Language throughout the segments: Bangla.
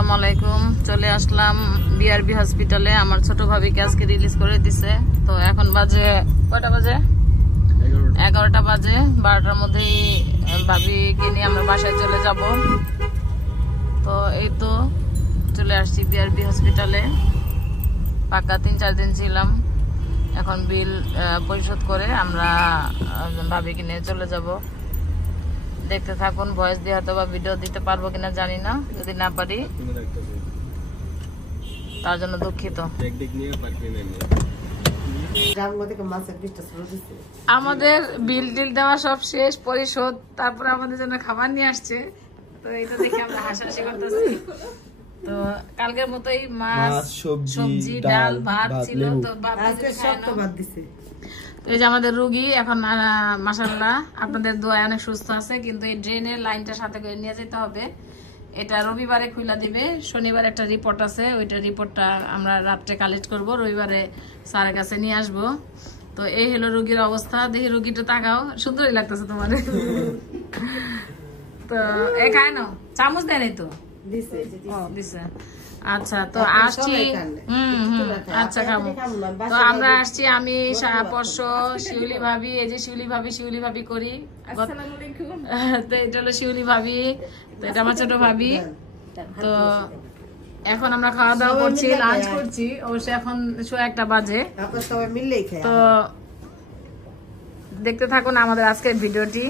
আসসালামু আলাইকুম। চলে আসলাম বিআরবি হসপিটালে। আমার ছোট ভাবিকে আজকে রিলিজ করে দিছে। তো এখন বাজে কয়টা বাজে? 11টা বাজে। 12টার মধ্যেই ভাবিকে নিয়ে আমরা বাসায় চলে যাব। তো এই তো চলে আসছি বিআরবি হসপিটালে। পাক্কা 3-4 দিন ছিলাম। এখন বিল পরিশোধ করে আমরা ভাবিকে নিয়ে চলে যাব। দেখতে থাকুন। ভয়েস দিয়ে হয়তো বা ভিডিও দিতে পারবো কিনা জানি না, যদি না পারি তার জন্য দুঃখিত। আমাদের বিল টিল দেওয়া সব শেষ, পরিশোধ। তারপরে আমাদের জন্য খাবার নিয়ে আসছে। তো এটা দেখে আমরা হাসাহাসি করতেছি। তো কালকের মতোই মাছ, সবজি, ডাল, ভাত ছিল। তো ভাত দিছে। তো এই যে আমাদের রুগী এখন মাশাআল্লাহ আপনাদের দোয়ায় অনেক সুস্থ আছে। কিন্তু এই ড্রেনের লাইনটা সাথে করে নিয়ে যেতে হবে। এটা রবিবারে খুলে দিবে। শনিবার একটা রিপোর্ট আছে, ওইটা রিপোর্টটা আমরা রাত্রে কালেক্ট করব, রবিবারে স্যারের কাছে নিয়ে আসবো। তো এই হলো রুগীর অবস্থা। দেখি রুগীটা তাকাও, সুন্দরই লাগতেছে তোমার। তো এ খায় না, চামচ দেয় নাই তো? দিছে। আচ্ছা, তো আসছি। আচ্ছা, খাবো। তো আমরা আসছি, আমি পরশ, শিউলি ভাবি। এই যে শিউলি ভাবি করি। তো এটা হলো শিউলি ভাবি। তো এটা আমার ছোট ভাবি। তো এখন আমরা খাওয়া দাওয়া করছি, লাঞ্চ করছি। অবশ্যই এখন 1:30 বাজে। তো দেখতে থাকুন আমাদের আজকের ভিডিওটি।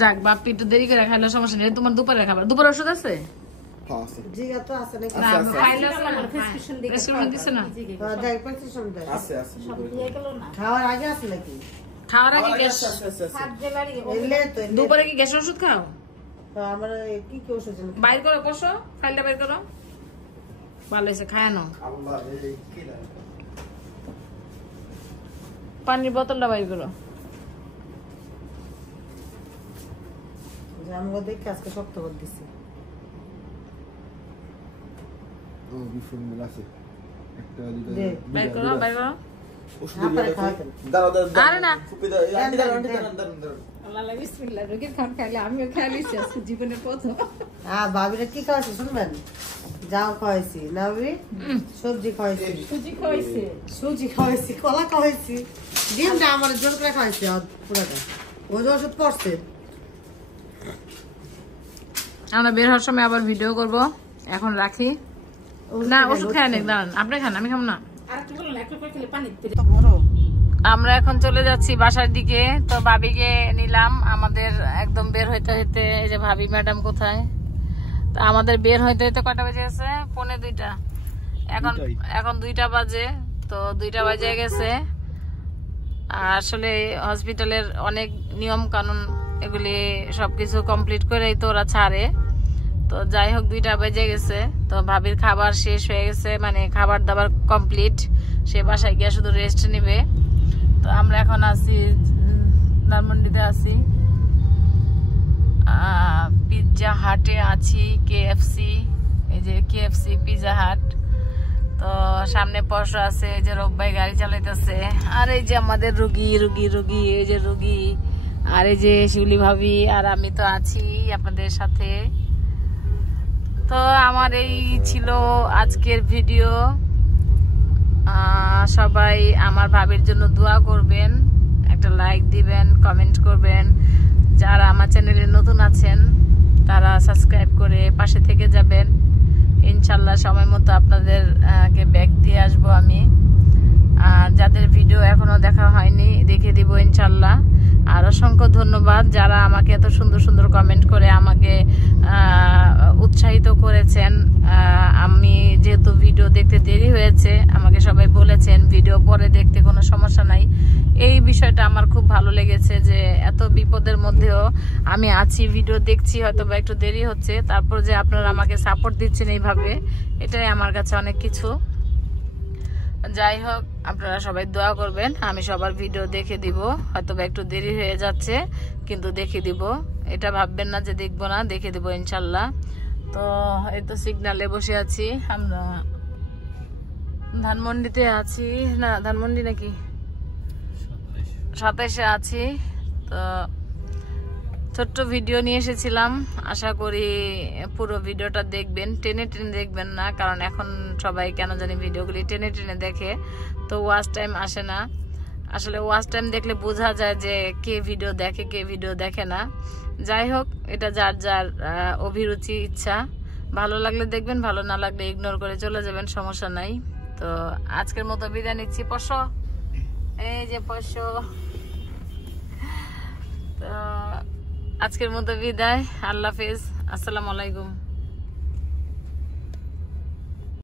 যাক বাপ্পি একটু দেরি করে খাইলে সমস্যা নেই। তোমার দুপুরের খাবার, দুপুর ওষুধ আছে? দুপুরে কি গ্যাসের ওষুধ খাও? বাইর করো, বসো, ফাইলটা বাইর করো। ভালো হয়েছে, খায় না। পানির বোতলটা বাইর করো। শক্ত করে দিচ্ছি। জীবনের প্রথম ভাবিরা কি খাওয়াছে শুনবেন? যাও খাওয়াইছি না, সবজি খাওয়াইছি, সুজি খাওয়াইছি, কলা খাওয়াইছি, ডিমটা আমার জোর করে খাওয়াইছি পুরাটা। ওই যে ওষুধ পড়ছে। আমরা বের হওয়ার সময় আবার ভিডিও করব। এখন রাখি। না, ওষুধ খায় না, দাঁড়ান, আপনি খান, আমি খাবো না। আমরা এখন চলে যাচ্ছি বাসার দিকে। তো ভাবিকে নিলাম। আমাদের একদম বের হইতে হইতে, এই যে ভাবি ম্যাডাম কোথায়? তো আমাদের বের হইতে হইতে কয়টা বাজে গেছে? 1:45। এখন 2টা বাজে। তো 2টা বাজে গেছে। আসলে হসপিটালের অনেক নিয়ম কানুন, এগুলি সবকিছু কমপ্লিট করেই তো ওরা ছাড়ে। তো যাই হোক 2টা বেজে গেছে। তো ভাবির খাবার শেষ হয়ে গেছে, মানে খাবার দাবার কমপ্লিট। সে বাসায় গিয়ে শুধু রেস্ট নিবে। তো আমরা এখন আছি ধানমন্ডিতে আছি, পিৎজা হাটে আছি, KFC। এই যে KFC পিৎজা হাট। তো সামনে পরশ আছে, এই যে রব্বাই গাড়ি চালাইতেছে। আর এই যে আমাদের রুগী, এই যে রুগী। আর এই যে শিউলি ভাবি আর আমি তো আছি আপনাদের সাথে। তো আমার এই ছিল আজকের ভিডিও। সবাই আমার ভাবির জন্য দোয়া করবেন, একটা লাইক দিবেন, কমেন্ট করবেন। যারা আমার চ্যানেলে নতুন আছেন তারা সাবস্ক্রাইব করে পাশে থেকে যাবেন। ইনশাল্লাহ সময় মতো আপনাদেরকে ব্যাক দিয়ে আসবো আমি। যাদের ভিডিও এখনো দেখা হয়নি দেখে দিব ইনশাল্লাহ। আর অসংখ্য ধন্যবাদ যারা আমাকে এত সুন্দর সুন্দর কমেন্ট করে আমাকে উৎসাহিত করেছেন। আমি যেহেতু ভিডিও দেখতে দেরি হয়েছে, আমাকে সবাই বলেছেন ভিডিও পরে দেখতে কোনো সমস্যা নাই। এই বিষয়টা আমার খুব ভালো লেগেছে যে এত বিপদের মধ্যেও আমি আছি, ভিডিও দেখছি, হয়তো বা একটু দেরি হচ্ছে, তারপর যে আপনারা আমাকে সাপোর্ট দিচ্ছেন এইভাবে, এটাই আমার কাছে অনেক কিছু। যাই হোক, আপনারা সবাই দোয়া করবেন। আমি সবার ভিডিও দেখে দিব, হয়তো বা একটু দেরি হয়ে যাচ্ছে, কিন্তু দেখে দিব। এটা ভাববেন না যে দেখবো না, দেখে দিব ইনশাল্লাহ। তো এই তো সিগনালে বসে আছি আমরা, ধানমন্ডিতে আছি। না, ধানমন্ডি নাকি 27-এ আছি। তো ছোট্ট ভিডিও নিয়ে এসেছিলাম, আশা করি পুরো ভিডিওটা দেখবেন, টেনে টেনে দেখবেন না, কারণ এখন সবাই কেন জানি ভিডিওগুলি টেনে টেনে দেখে, তো ওয়াচ টাইম আসে না। আসলে ওয়াচ টাইম দেখলে বোঝা যায় যে কে ভিডিও দেখে কে ভিডিও দেখে না। যাই হোক, এটা যার যার অভিরুচি, ইচ্ছা। ভালো লাগলে দেখবেন, ভালো না লাগলে ইগনোর করে চলে যাবেন, সমস্যা নাই। তো আজকের মতো বিদায় নিচ্ছি। পশো, এই যে পশো। তো আজকের মতো বিদায়, আল্লাহ হাফেজ, আসসালামু আলাইকুম।